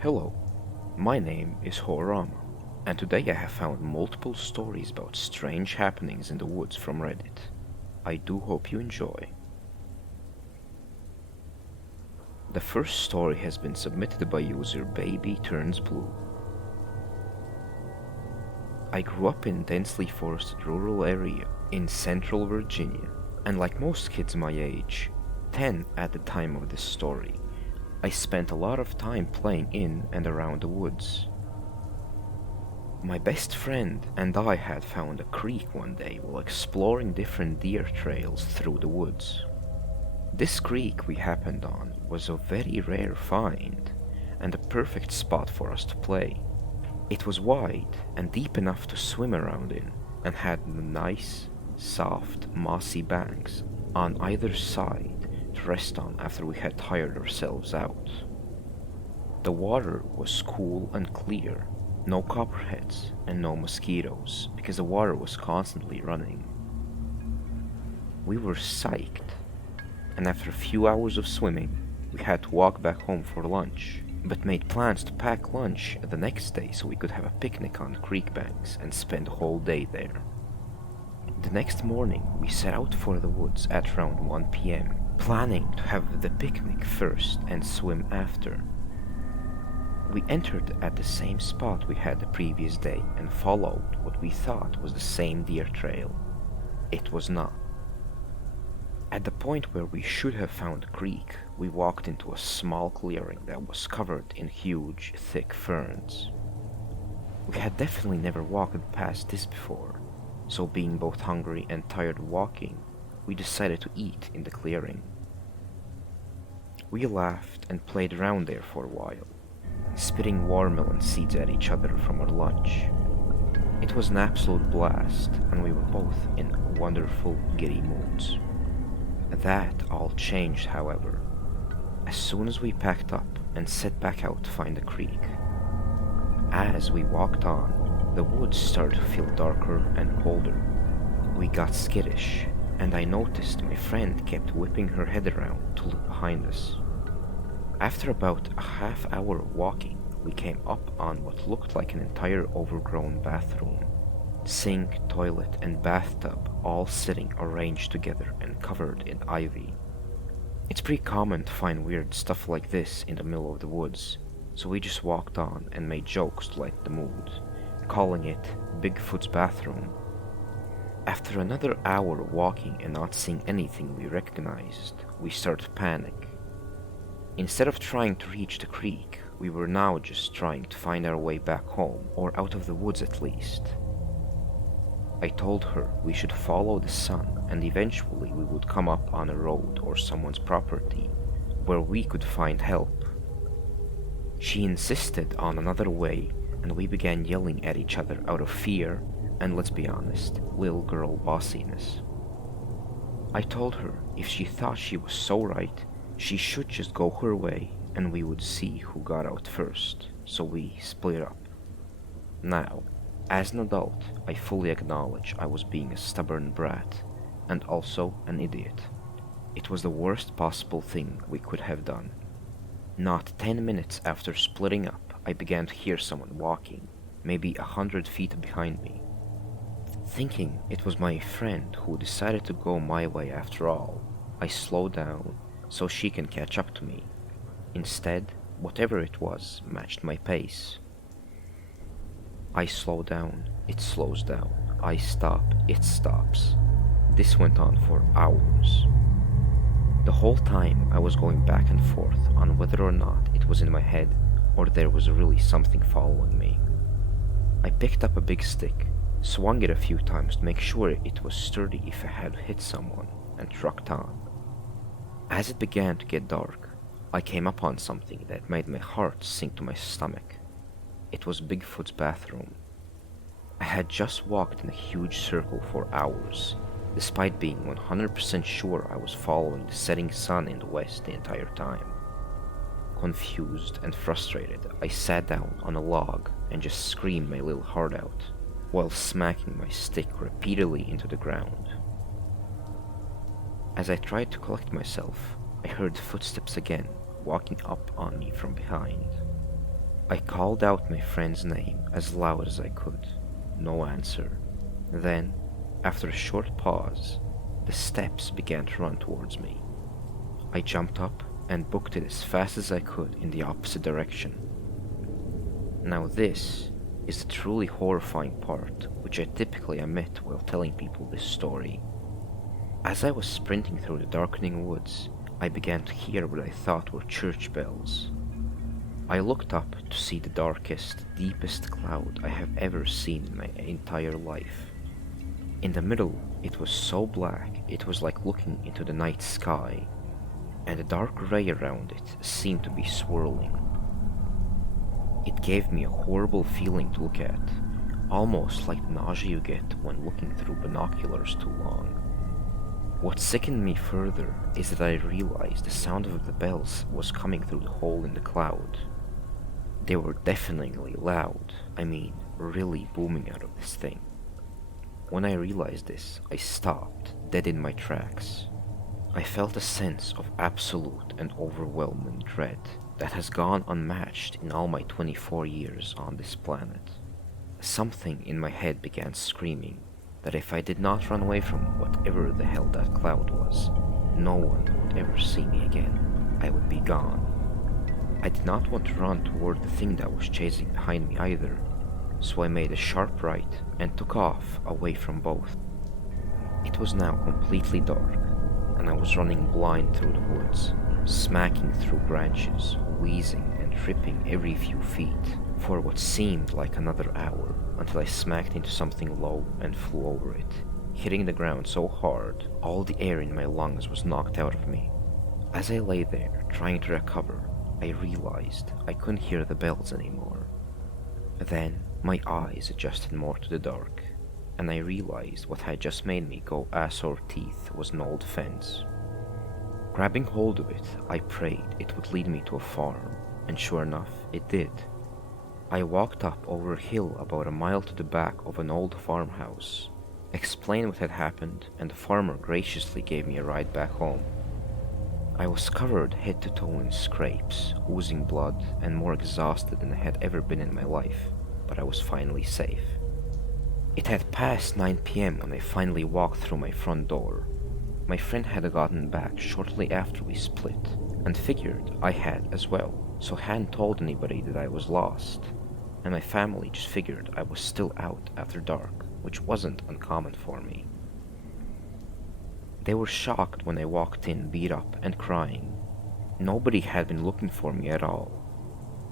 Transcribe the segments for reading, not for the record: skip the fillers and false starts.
Hello, my name is Horama, and today I have found multiple stories about strange happenings in the woods from Reddit. I do hope you enjoy. The first story has been submitted by user Baby Turns Blue. I grew up in densely forested rural area in central Virginia, and like most kids my age, 10 at the time of this story, I spent a lot of time playing in and around the woods. My best friend and I had found a creek one day while exploring different deer trails through the woods. This creek we happened on was a very rare find and a perfect spot for us to play. It was wide and deep enough to swim around in and had nice, soft, mossy banks on either side to rest on after we had tired ourselves out. The water was cool and clear, no copperheads and no mosquitoes because the water was constantly running. We were psyched, and after a few hours of swimming, we had to walk back home for lunch, but made plans to pack lunch the next day so we could have a picnic on the creek banks and spend the whole day there. The next morning, we set out for the woods at around 1 p.m., planning to have the picnic first and swim after. We entered at the same spot we had the previous day and followed what we thought was the same deer trail. It was not. At the point where we should have found the creek, we walked into a small clearing that was covered in huge, thick ferns. We had definitely never walked past this before, so being both hungry and tired of walking, we decided to eat in the clearing. We laughed and played around there for a while, spitting watermelon seeds at each other from our lunch. It was an absolute blast, and we were both in wonderful, giddy moods. That all changed, however, as soon as we packed up and set back out to find the creek. As we walked on, the woods started to feel darker and colder. We got skittish, and I noticed my friend kept whipping her head around to look behind us. After about a half hour of walking, we came up on what looked like an entire overgrown bathroom. Sink, toilet, and bathtub all sitting arranged together and covered in ivy. It's pretty common to find weird stuff like this in the middle of the woods, so we just walked on and made jokes to lighten the mood, calling it Bigfoot's bathroom. After another hour of walking and not seeing anything we recognized, we started to panic. Instead of trying to reach the creek, we were now just trying to find our way back home, or out of the woods at least. I told her we should follow the sun and eventually we would come up on a road or someone's property where we could find help. She insisted on another way and we began yelling at each other out of fear and, let's be honest, little girl bossiness. I told her if she thought she was so right, she should just go her way and we would see who got out first, so we split up. Now, as an adult, I fully acknowledge I was being a stubborn brat, and also an idiot. It was the worst possible thing we could have done. Not 10 minutes after splitting up, I began to hear someone walking, maybe 100 feet behind me. Thinking it was my friend who decided to go my way after all, I slowed down so she can catch up to me. Instead, whatever it was matched my pace. I slow down, it slows down. I stop, it stops. This went on for hours. The whole time I was going back and forth on whether or not it was in my head or there was really something following me. I picked up a big stick, swung it a few times to make sure it was sturdy if I had hit someone, and trucked on. As it began to get dark, I came upon something that made my heart sink to my stomach. It was Bigfoot's bathroom. I had just walked in a huge circle for hours, despite being 100% sure I was following the setting sun in the west the entire time. Confused and frustrated, I sat down on a log and just screamed my little heart out, while smacking my stick repeatedly into the ground. As I tried to collect myself, I heard footsteps again, walking up on me from behind. I called out my friend's name as loud as I could. No answer. Then, after a short pause, the steps began to run towards me. I jumped up and booked it as fast as I could in the opposite direction. Now this is the truly horrifying part, which I typically omit while telling people this story. As I was sprinting through the darkening woods, I began to hear what I thought were church bells. I looked up to see the darkest, deepest cloud I have ever seen in my entire life. In the middle, it was so black it was like looking into the night sky, and the dark ray around it seemed to be swirling. It gave me a horrible feeling to look at, almost like the nausea you get when looking through binoculars too long. What sickened me further is that I realized the sound of the bells was coming through the hole in the cloud. They were deafeningly loud, really booming out of this thing. When I realized this, I stopped, dead in my tracks. I felt a sense of absolute and overwhelming dread that has gone unmatched in all my 24 years on this planet. Something in my head began screaming that if I did not run away from whatever the hell that cloud was, no one would ever see me again. I would be gone. I did not want to run toward the thing that was chasing behind me either, so I made a sharp right and took off away from both. It was now completely dark, and I was running blind through the woods, smacking through branches, wheezing and tripping every few feet for what seemed like another hour, until I smacked into something low and flew over it, hitting the ground so hard all the air in my lungs was knocked out of me. As I lay there trying to recover, I realized I couldn't hear the bells anymore. Then my eyes adjusted more to the dark, and I realized what had just made me go ass over teeth was an old fence. Grabbing hold of it, I prayed it would lead me to a farm, and sure enough, it did. I walked up over a hill about a mile to the back of an old farmhouse, explained what had happened, and the farmer graciously gave me a ride back home. I was covered head to toe in scrapes, oozing blood, and more exhausted than I had ever been in my life, but I was finally safe. It had passed 9 p.m. when I finally walked through my front door. My friend had gotten back shortly after we split, and figured I had as well, so hadn't told anybody that I was lost, and my family just figured I was still out after dark, which wasn't uncommon for me. They were shocked when I walked in beat up and crying. Nobody had been looking for me at all.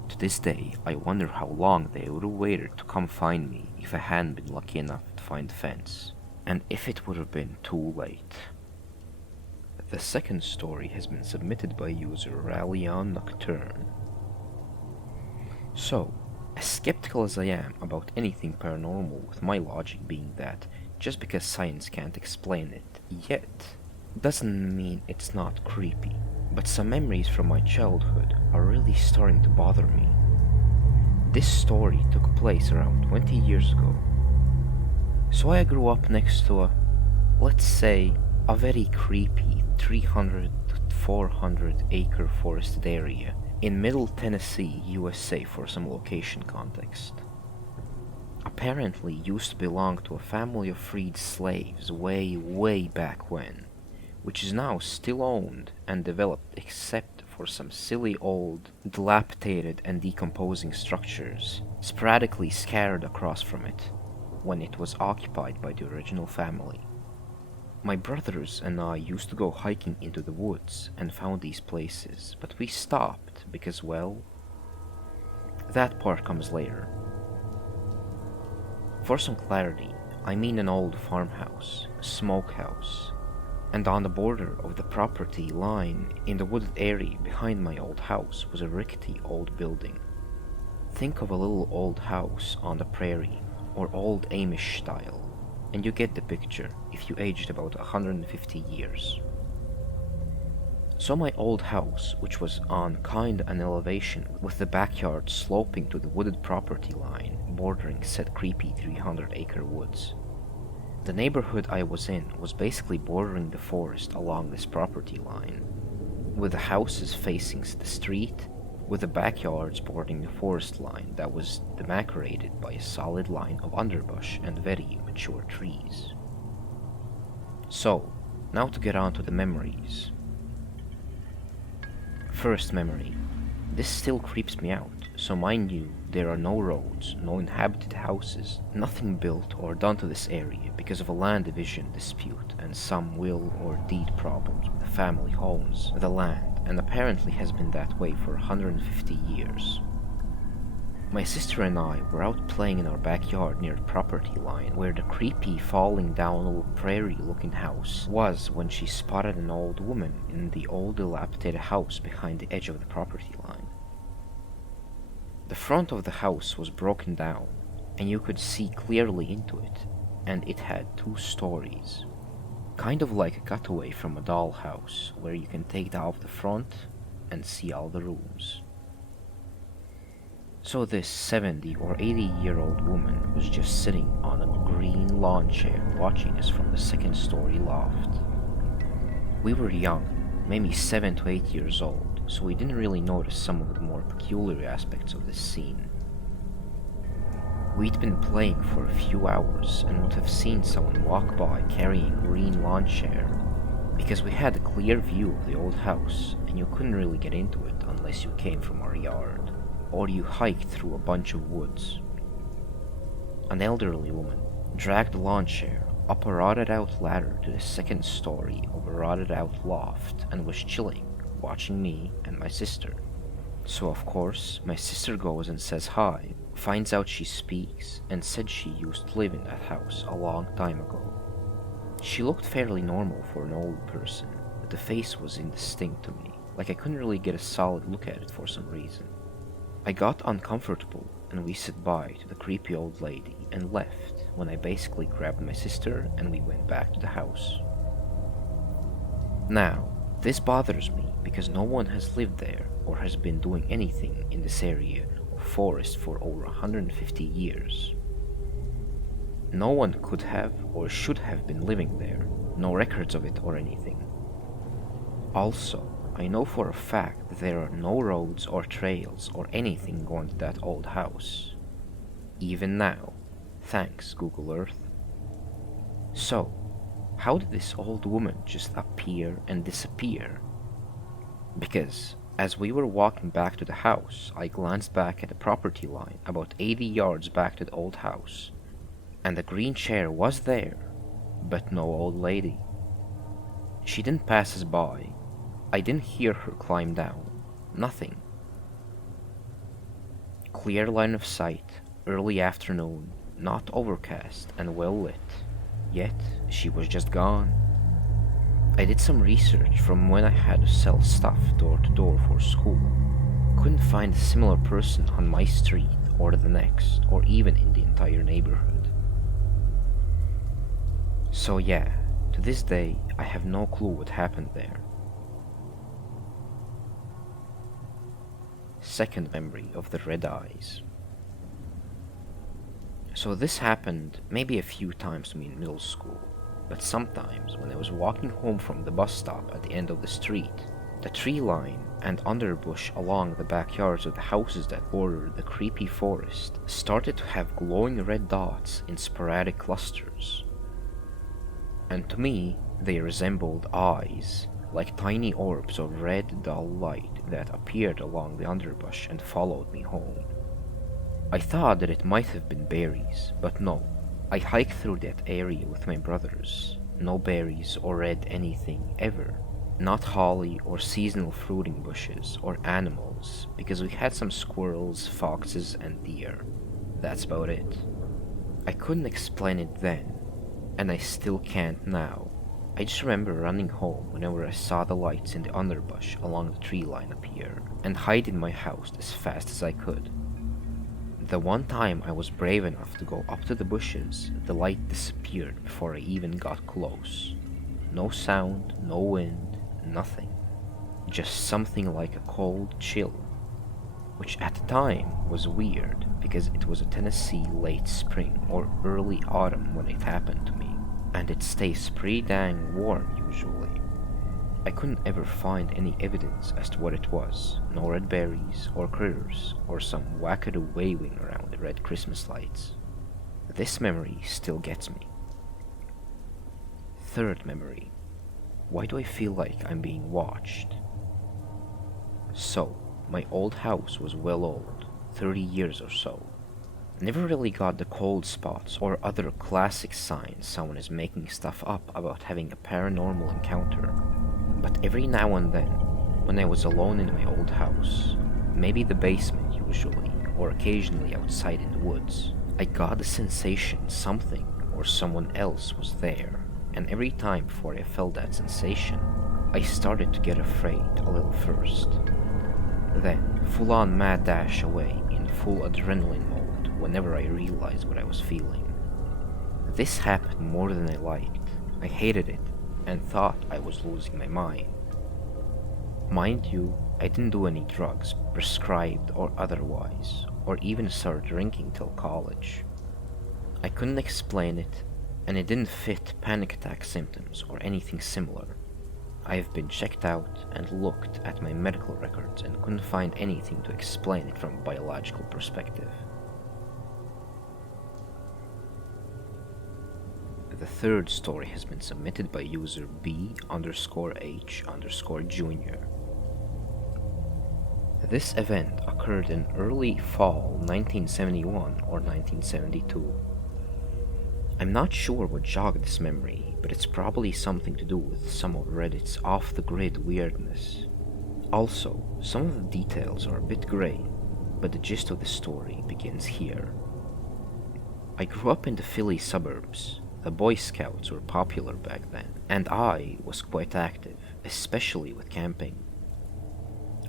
To this day, I wonder how long they would have waited to come find me if I hadn't been lucky enough to find the fence, and if it would have been too late. The second story has been submitted by user Rallion Nocturne. So, as skeptical as I am about anything paranormal, with my logic being that just because science can't explain it yet, doesn't mean it's not creepy, but some memories from my childhood are really starting to bother me. This story took place around 20 years ago. So I grew up next to let's say, a very creepy 300 to 400 acre forested area in Middle Tennessee, USA for some location context. Apparently used to belong to a family of freed slaves way back when, which is now still owned and developed except for some silly old, dilapidated and decomposing structures sporadically scattered across from it when it was occupied by the original family. My brothers and I used to go hiking into the woods and found these places, but we stopped because, well, that part comes later. For some clarity, I mean an old farmhouse, a smokehouse, and on the border of the property line in the wooded area behind my old house was a rickety old building. Think of a little old house on the prairie, or old Amish style, and you get the picture if you aged about 150 years. So my old house, which was on kind an elevation with the backyard sloping to the wooded property line bordering said creepy 300-acre woods. The neighborhood I was in was basically bordering the forest along this property line, with the houses facing the street with the backyards bordering the forest line that was demarcated by a solid line of underbush and very mature trees. So, now to get on to the memories. First memory. This still creeps me out, so mind you, there are no roads, no inhabited houses, nothing built or done to this area because of a land division dispute and some will or deed problems with the family owns the land and apparently has been that way for 150 years. My sister and I were out playing in our backyard near the property line where the creepy falling down little prairie-looking house was when she spotted an old woman in the old dilapidated house behind the edge of the property line. The front of the house was broken down and you could see clearly into it, and it had 2 stories. Kind of like a cutaway from a dollhouse where you can take off the front and see all the rooms. So this 70 or 80-year-old woman was just sitting on a green lawn chair watching us from the 2nd story loft. We were young, maybe 7 to 8 years old, so we didn't really notice some of the more peculiar aspects of this scene. We'd been playing for a few hours and would have seen someone walk by carrying a green lawn chair, because we had a clear view of the old house and you couldn't really get into it unless you came from our yard, or you hiked through a bunch of woods. An elderly woman dragged the lawn chair up a rotted out ladder to the 2nd story of a rotted out loft and was chilling, watching me and my sister. So of course, my sister goes and says hi, finds out she speaks, and said she used to live in that house a long time ago. She looked fairly normal for an old person, but the face was indistinct to me, like I couldn't really get a solid look at it for some reason. I got uncomfortable and we said bye to the creepy old lady and left when I basically grabbed my sister and we went back to the house. Now, this bothers me because no one has lived there or has been doing anything in this area of forest for over 150 years. No one could have or should have been living there, no records of it or anything. Also, I know for a fact that there are no roads or trails or anything going to that old house. Even now, thanks Google Earth. So, how did this old woman just appear and disappear? Because, as we were walking back to the house, I glanced back at the property line about 80 yards back to the old house, and the green chair was there, but no old lady. She didn't pass us by. I didn't hear her climb down. Nothing. Clear line of sight, early afternoon, not overcast and well lit. Yet, she was just gone. I did some research from when I had to sell stuff door to door for school. Couldn't find a similar person on my street or the next, or even in the entire neighborhood. So yeah, to this day, I have no clue what happened there. Second memory of the red eyes. So this happened maybe a few times to me in middle school, but sometimes when I was walking home from the bus stop at the end of the street, the tree line and underbush along the backyards of the houses that bordered the creepy forest started to have glowing red dots in sporadic clusters. And to me, they resembled eyes, like tiny orbs of red dull light that appeared along the underbush and followed me home. I thought that it might have been berries, but no. I hiked through that area with my brothers. No berries or red anything ever. Not holly or seasonal fruiting bushes or animals, because we had some squirrels, foxes, and deer. That's about it. I couldn't explain it then, and I still can't now. I just remember running home whenever I saw the lights in the underbush along the tree line appear, and hide in my house as fast as I could. The one time I was brave enough to go up to the bushes, the light disappeared before I even got close. No sound, no wind, nothing. Just something like a cold chill, which at the time was weird because it was a Tennessee late spring or early autumn when it happened to me, and it stays pretty dang warm usually. I couldn't ever find any evidence as to what it was, no red berries or critters or some wackadoo waving around the red Christmas lights. This memory still gets me. Third memory. Why do I feel like I'm being watched? So, my old house was well old, 30 years or so. Never really got the cold spots or other classic signs someone is making stuff up about having a paranormal encounter. But every now and then, when I was alone in my old house, maybe the basement usually, or occasionally outside in the woods, I got the sensation something or someone else was there, and every time before I felt that sensation, I started to get afraid a little first. Then, full-on mad dash away in full adrenaline mode whenever I realized what I was feeling. This happened more than I liked. I hated it, and thought I was losing my mind. Mind you, I didn't do any drugs, prescribed or otherwise, or even start drinking till college. I couldn't explain it, and it didn't fit panic attack symptoms or anything similar. I have been checked out and looked at my medical records and couldn't find anything to explain it from a biological perspective. The third story has been submitted by user B_H_Jr. This event occurred in early fall 1971 or 1972. I'm not sure what jogged this memory, but it's probably something to do with some of Reddit's off-the-grid weirdness. Also, some of the details are a bit grey, but the gist of the story begins here. I grew up in the Philly suburbs. The Boy Scouts were popular back then, and I was quite active, especially with camping.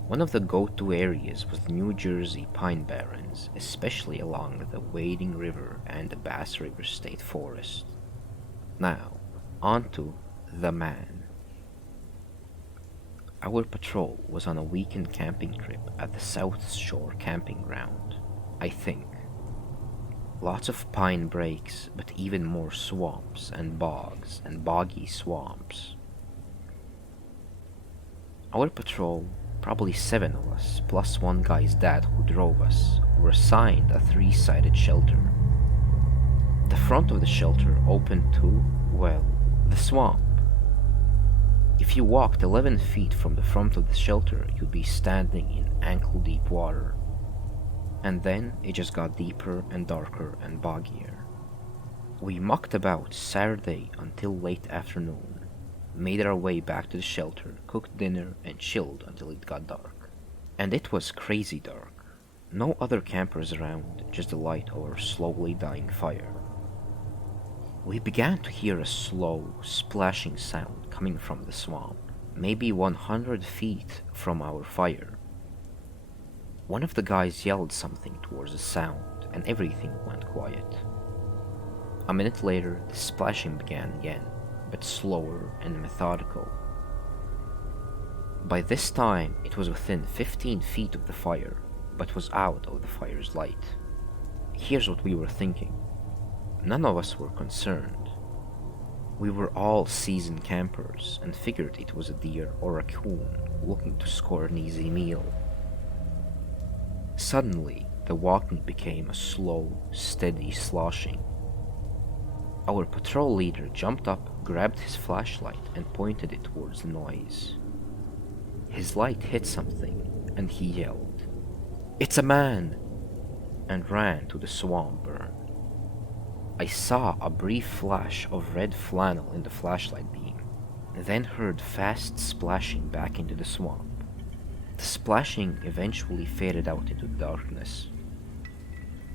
One of the go-to areas was the New Jersey Pine Barrens, especially along the Wading River and the Bass River State Forest. Now, on to the man. Our patrol was on a weekend camping trip at the South Shore Camping Ground, I think. Lots of pine breaks, but even more swamps and bogs and boggy swamps. Our patrol, probably 7 of us, plus one guy's dad who drove us, were assigned a 3-sided shelter. The front of the shelter opened to, well, the swamp. If you walked 11 feet from the front of the shelter, you'd be standing in ankle-deep water. And then it just got deeper and darker and boggier. We mucked about Saturday until late afternoon, made our way back to the shelter, cooked dinner, and chilled until it got dark. And it was crazy dark. No other campers around, just the light of our slowly dying fire. We began to hear a slow, splashing sound coming from the swamp, maybe 100 feet from our fire. One of the guys yelled something towards the sound, and everything went quiet. A minute later, the splashing began again, but slower and methodical. By this time, it was within 15 feet of the fire, but was out of the fire's light. Here's what we were thinking. None of us were concerned. We were all seasoned campers and figured it was a deer or raccoon looking to score an easy meal. Suddenly, the walking became a slow, steady sloshing. Our patrol leader jumped up, grabbed his flashlight, and pointed it towards the noise. His light hit something, and he yelled, "It's a man!" and ran to the swamp burn. I saw a brief flash of red flannel in the flashlight beam, then heard fast splashing back into the swamp. The splashing eventually faded out into the darkness.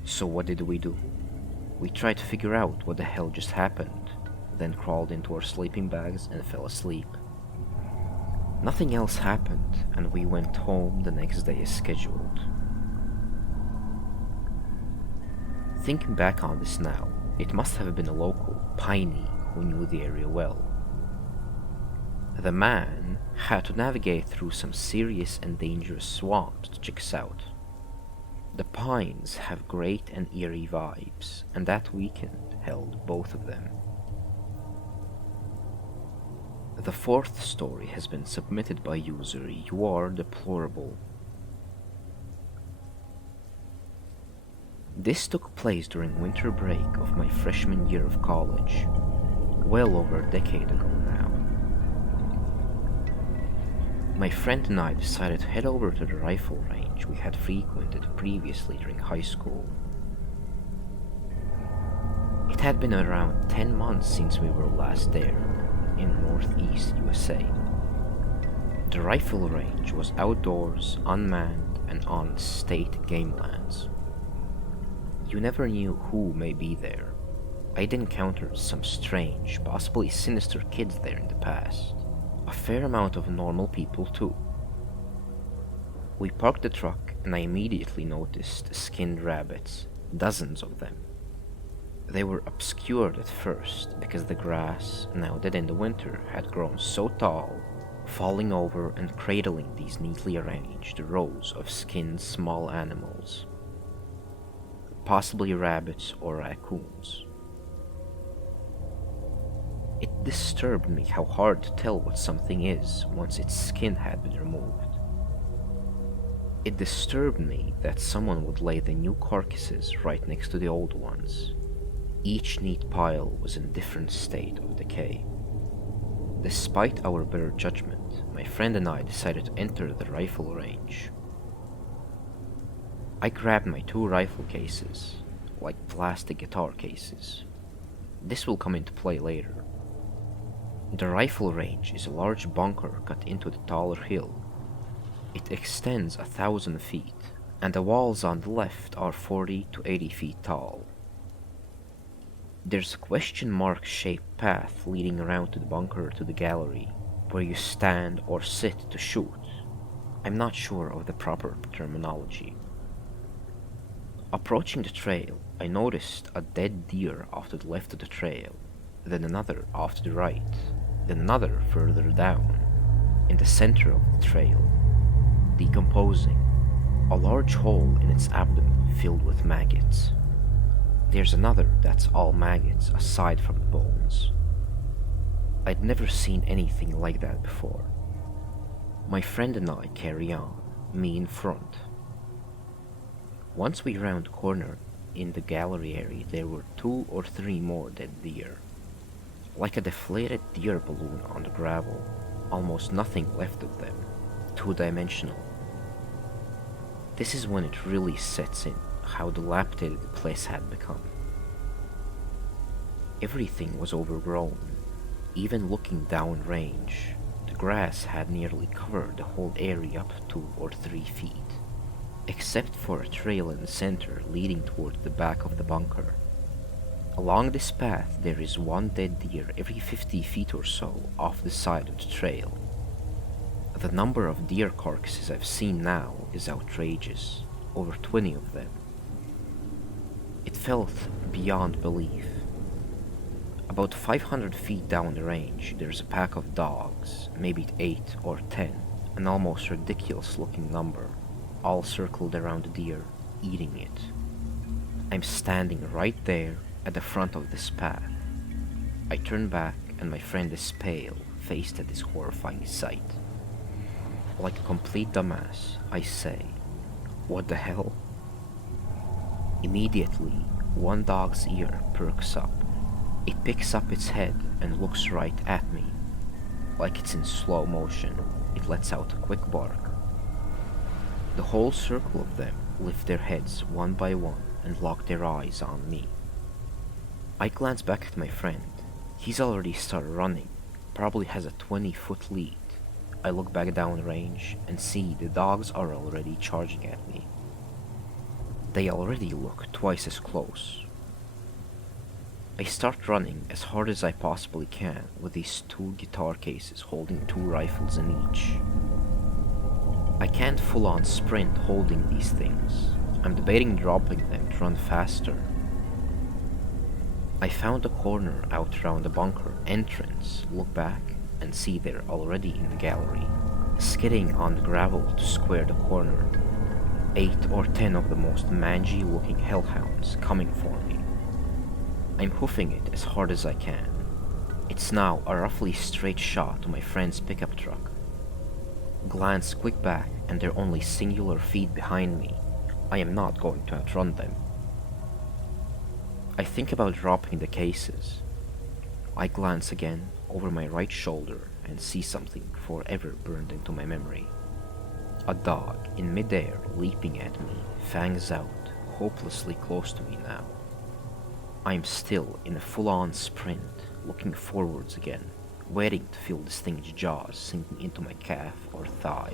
So what did we do? We tried to figure out what the hell just happened, then crawled into our sleeping bags and fell asleep. Nothing else happened, and we went home the next day as scheduled. Thinking back on this now, it must have been a local, Piney, who knew the area well. The man had to navigate through some serious and dangerous swamps to check us out. The pines have great and eerie vibes, and that weekend held both of them. The fourth story has been submitted by user You Are Deplorable. This took place during winter break of my freshman year of college, well over a decade ago now. My friend and I decided to head over to the rifle range we had frequented previously during high school. It had been around 10 months since we were last there, in northeast USA. The rifle range was outdoors, unmanned, and on state game lands. You never knew who may be there. I'd encountered some strange, possibly sinister kids there in the past. A fair amount of normal people too. We parked the truck and I immediately noticed skinned rabbits, dozens of them. They were obscured at first because the grass, now dead in the winter, had grown so tall, falling over and cradling these neatly arranged rows of skinned small animals. Possibly rabbits or raccoons. It disturbed me how hard to tell what something is once its skin had been removed. It disturbed me that someone would lay the new carcasses right next to the old ones. Each neat pile was in a different state of decay. Despite our better judgment, my friend and I decided to enter the rifle range. I grabbed my 2 rifle cases, like plastic guitar cases. This will come into play later. The rifle range is a large bunker cut into the taller hill. It extends 1,000 feet, and the walls on the left are 40 to 80 feet tall. There's a question mark shaped path leading around to the bunker to the gallery, where you stand or sit to shoot. I'm not sure of the proper terminology. Approaching the trail, I noticed a dead deer off to the left of the trail, then another off to the right, then another further down, in the center of the trail, decomposing, a large hole in its abdomen filled with maggots. There's another that's all maggots aside from the bones. I'd never seen anything like that before. My friend and I carry on, me in front. Once we round the corner in the gallery area, there were 2 or 3 more dead deer. Like a deflated deer balloon on the gravel, almost nothing left of them, 2-dimensional. This is when it really sets in how dilapidated the place had become. Everything was overgrown. Even looking downrange, the grass had nearly covered the whole area up 2 or 3 feet, except for a trail in the center leading toward the back of the bunker. Along this path there is 1 dead deer every 50 feet or so off the side of the trail. The number of deer carcasses I've seen now is outrageous, over 20 of them. It felt beyond belief. About 500 feet down the range, there's a pack of dogs, maybe 8 or 10, an almost ridiculous looking number, all circled around the deer, eating it. I'm standing right there at the front of this path. I turn back and my friend is pale, faced at this horrifying sight. Like a complete dumbass, I say, "What the hell?" Immediately, 1 dog's ear perks up. It picks up its head and looks right at me. Like it's in slow motion, it lets out a quick bark. The whole circle of them lift their heads one by one and lock their eyes on me. I glance back at my friend. He's already started running, probably has a 20-foot lead. I look back downrange and see the dogs are already charging at me. They already look twice as close. I start running as hard as I possibly can with these 2 guitar cases holding 2 rifles in each. I can't full-on sprint holding these things. I'm debating dropping them to run faster. I found a corner out around the bunker entrance, look back, and see they're already in the gallery, skidding on the gravel to square the corner. 8 or 10 of the most mangy-looking hellhounds coming for me. I'm hoofing it as hard as I can. It's now a roughly straight shot to my friend's pickup truck. Glance quick back and they're only singular feet behind me. I am not going to outrun them. I think about dropping the cases. I glance again over my right shoulder and see something forever burned into my memory. A dog in midair leaping at me, fangs out, hopelessly close to me now. I'm still in a full-on sprint, looking forwards again, waiting to feel this thing's jaws sinking into my calf or thigh.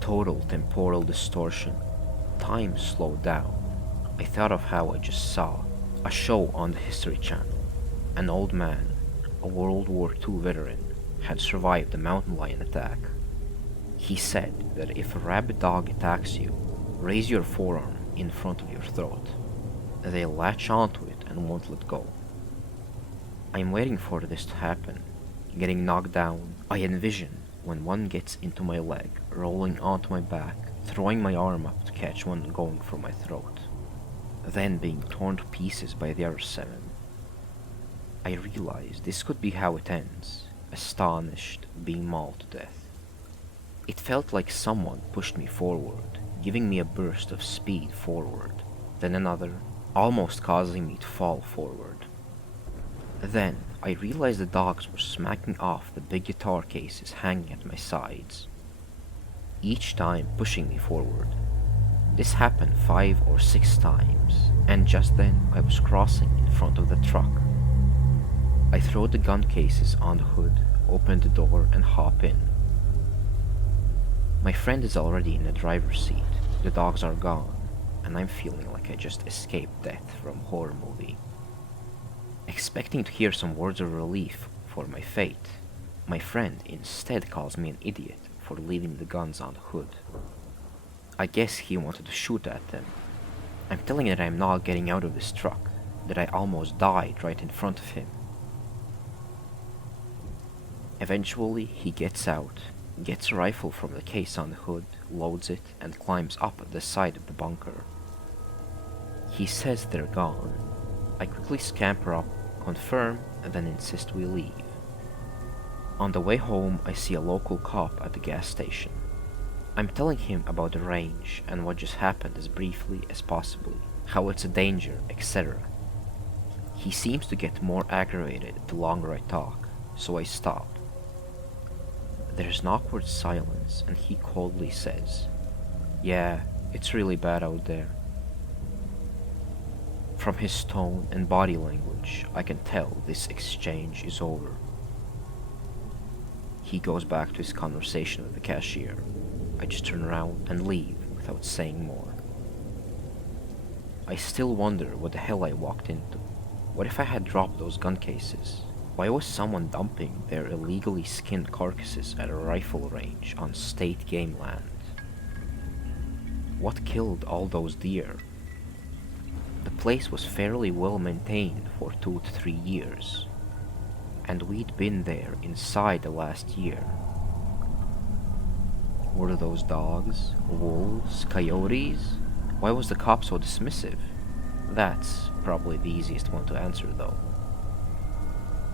Total temporal distortion. Time slowed down. I thought of how I just saw a show on the History Channel. An old man, a World War II veteran, had survived the mountain lion attack. He said that if a rabid dog attacks you, raise your forearm in front of your throat. They'll latch onto it and won't let go. I'm waiting for this to happen. Getting knocked down, I envision when one gets into my leg, rolling onto my back, throwing my arm up to catch one going for my throat, then being torn to pieces by the other 7. I realize this could be how it ends, astonished, being mauled to death. It felt like someone pushed me forward, giving me a burst of speed forward, then another, almost causing me to fall forward. Then I realized the dogs were smacking off the big guitar cases hanging at my sides, each time pushing me forward. This happened 5 or 6 times, and just then I was crossing in front of the truck. I throw the gun cases on the hood, open the door and hop in. My friend is already in the driver's seat, the dogs are gone, and I'm feeling like I just escaped death from a horror movie. Expecting to hear some words of relief for my fate, my friend instead calls me an idiot for leaving the guns on the hood. I guess he wanted to shoot at them. I'm telling that I'm not getting out of this truck, that I almost died right in front of him. Eventually he gets out, gets a rifle from the case on the hood, loads it, and climbs up the side of the bunker. He says they're gone. I quickly scamper up, confirm, and then insist we leave. On the way home, I see a local cop at the gas station. I'm telling him about the range and what just happened as briefly as possible, how it's a danger, etc. He seems to get more aggravated the longer I talk, so I stop. There's an awkward silence, and he coldly says, "Yeah, it's really bad out there." From his tone and body language, I can tell this exchange is over. He goes back to his conversation with the cashier. I just turn around and leave without saying more. I still wonder what the hell I walked into. What if I had dropped those gun cases? Why was someone dumping their illegally skinned carcasses at a rifle range on state game land? What killed all those deer? The place was fairly well maintained for 2 to 3 years, and we'd been there inside the last year. Were those dogs, wolves, coyotes? Why was the cop so dismissive? That's probably the easiest one to answer though.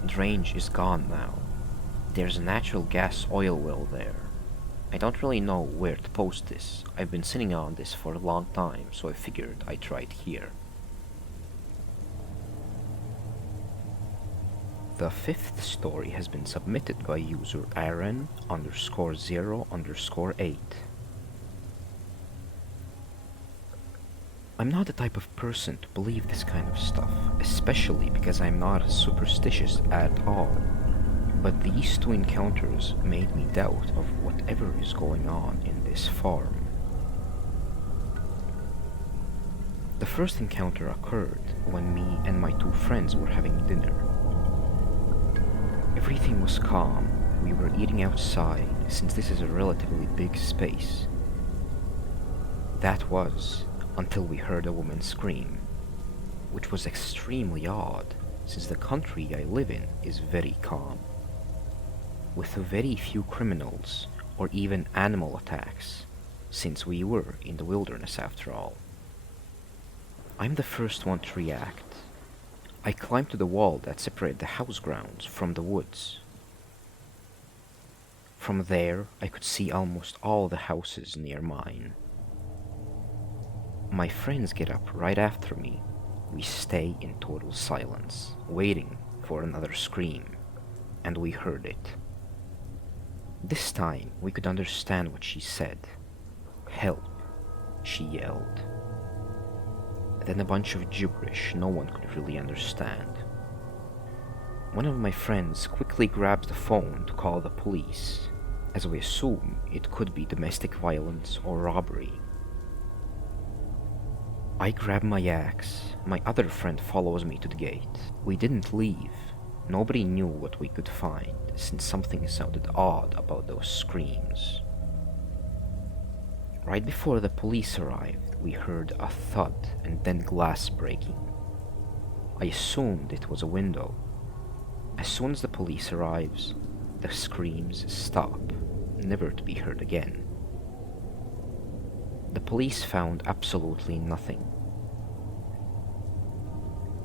The range is gone now. There's a natural gas oil well there. I don't really know where to post this. I've been sitting on this for a long time, so I figured I'd try it here. The 5th story has been submitted by user Aaron_0_8. I'm not the type of person to believe this kind of stuff, especially because I'm not superstitious at all. But these 2 encounters made me doubt of whatever is going on in this farm. The first encounter occurred when me and my 2 friends were having dinner. Everything was calm. We were eating outside, since this is a relatively big space. That was, until we heard a woman scream, which was extremely odd, since the country I live in is very calm, with very few criminals or even animal attacks, since we were in the wilderness after all. I'm the first one to react. I climbed to the wall that separated the house grounds from the woods. From there, I could see almost all the houses near mine. My friends get up right after me. We stay in total silence, waiting for another scream, and we heard it. This time, we could understand what she said. "Help," she yelled. Then a bunch of gibberish no one could really understand. One of my friends quickly grabs the phone to call the police, as we assume it could be domestic violence or robbery. I grab my axe. My other friend follows me to the gate. We didn't leave. Nobody knew what we could find, since something sounded odd about those screams. Right before the police arrived, we heard a thud and then glass breaking. I assumed it was a window. As soon as the police arrives, the screams stop, never to be heard again. The police found absolutely nothing.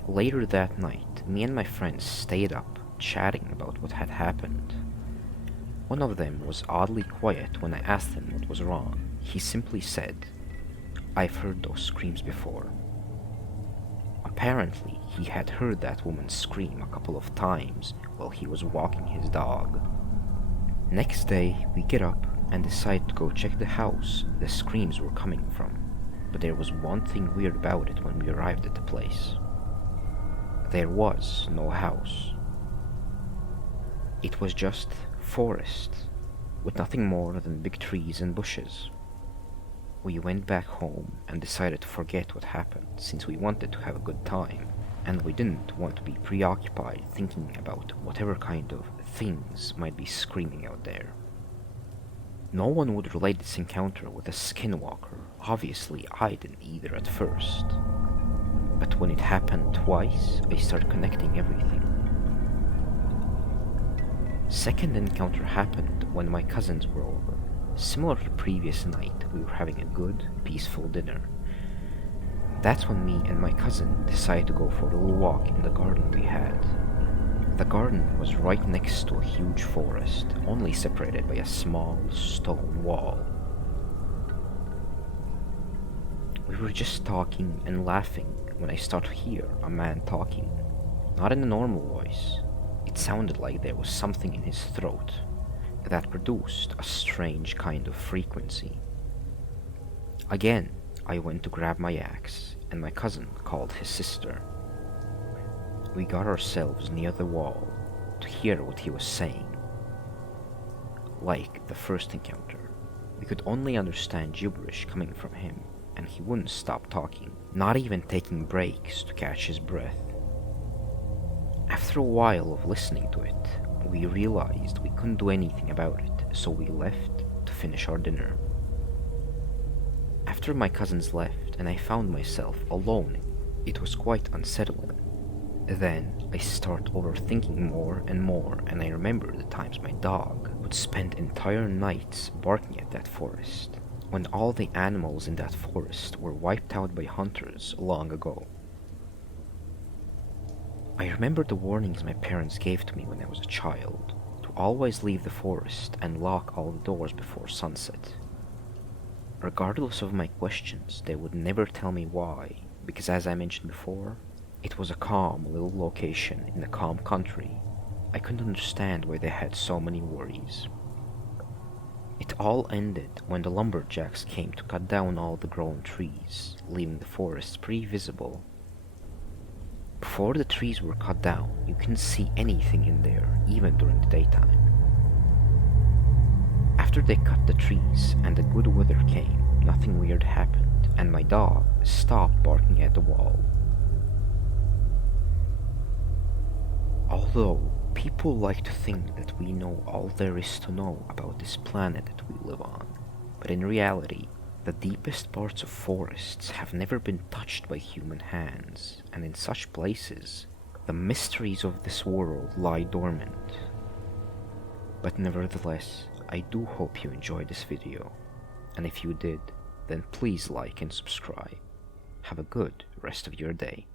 Later that night, me and my friends stayed up, chatting about what had happened. One of them was oddly quiet when I asked him what was wrong. He simply said, "I've heard those screams before." Apparently, he had heard that woman scream a couple of times while he was walking his dog. Next day, we get up and decide to go check the house the screams were coming from, but there was one thing weird about it when we arrived at the place. There was no house. It was just forest, with nothing more than big trees and bushes. We went back home and decided to forget what happened, since we wanted to have a good time, and we didn't want to be preoccupied thinking about whatever kind of things might be screaming out there. No one would relate this encounter with a skinwalker. Obviously, I didn't either at first. But when it happened twice, I started connecting everything. Second encounter happened when my cousins were over. Similar to the previous night, we were having a good, peaceful dinner. That's when me and my cousin decided to go for a little walk in the garden we had. The garden was right next to a huge forest, only separated by a small stone wall. We were just talking and laughing when I started to hear a man talking. Not in a normal voice. It sounded like there was something in his throat that produced a strange kind of frequency. Again, I went to grab my axe, and my cousin called his sister. We got ourselves near the wall to hear what he was saying. Like the first encounter, we could only understand gibberish coming from him, and he wouldn't stop talking, not even taking breaks to catch his breath. After a while of listening to it, we realized we couldn't do anything about it, so we left to finish our dinner. After my cousins left and I found myself alone, it was quite unsettling. Then I started overthinking more and more, and I remembered the times my dog would spend entire nights barking at that forest, when all the animals in that forest were wiped out by hunters long ago. I remember the warnings my parents gave to me when I was a child, to always leave the forest and lock all the doors before sunset. Regardless of my questions, they would never tell me why, because as I mentioned before, it was a calm little location in a calm country. I couldn't understand why they had so many worries. It all ended when the lumberjacks came to cut down all the grown trees, leaving the forest pretty visible. Before the trees were cut down, you couldn't see anything in there, even during the daytime. After they cut the trees and the good weather came, nothing weird happened, and my dog stopped barking at the wall. Although people like to think that we know all there is to know about this planet that we live on, but in reality, the deepest parts of forests have never been touched by human hands, and in such places, the mysteries of this world lie dormant. But nevertheless, I do hope you enjoyed this video, and if you did, then please like and subscribe. Have a good rest of your day.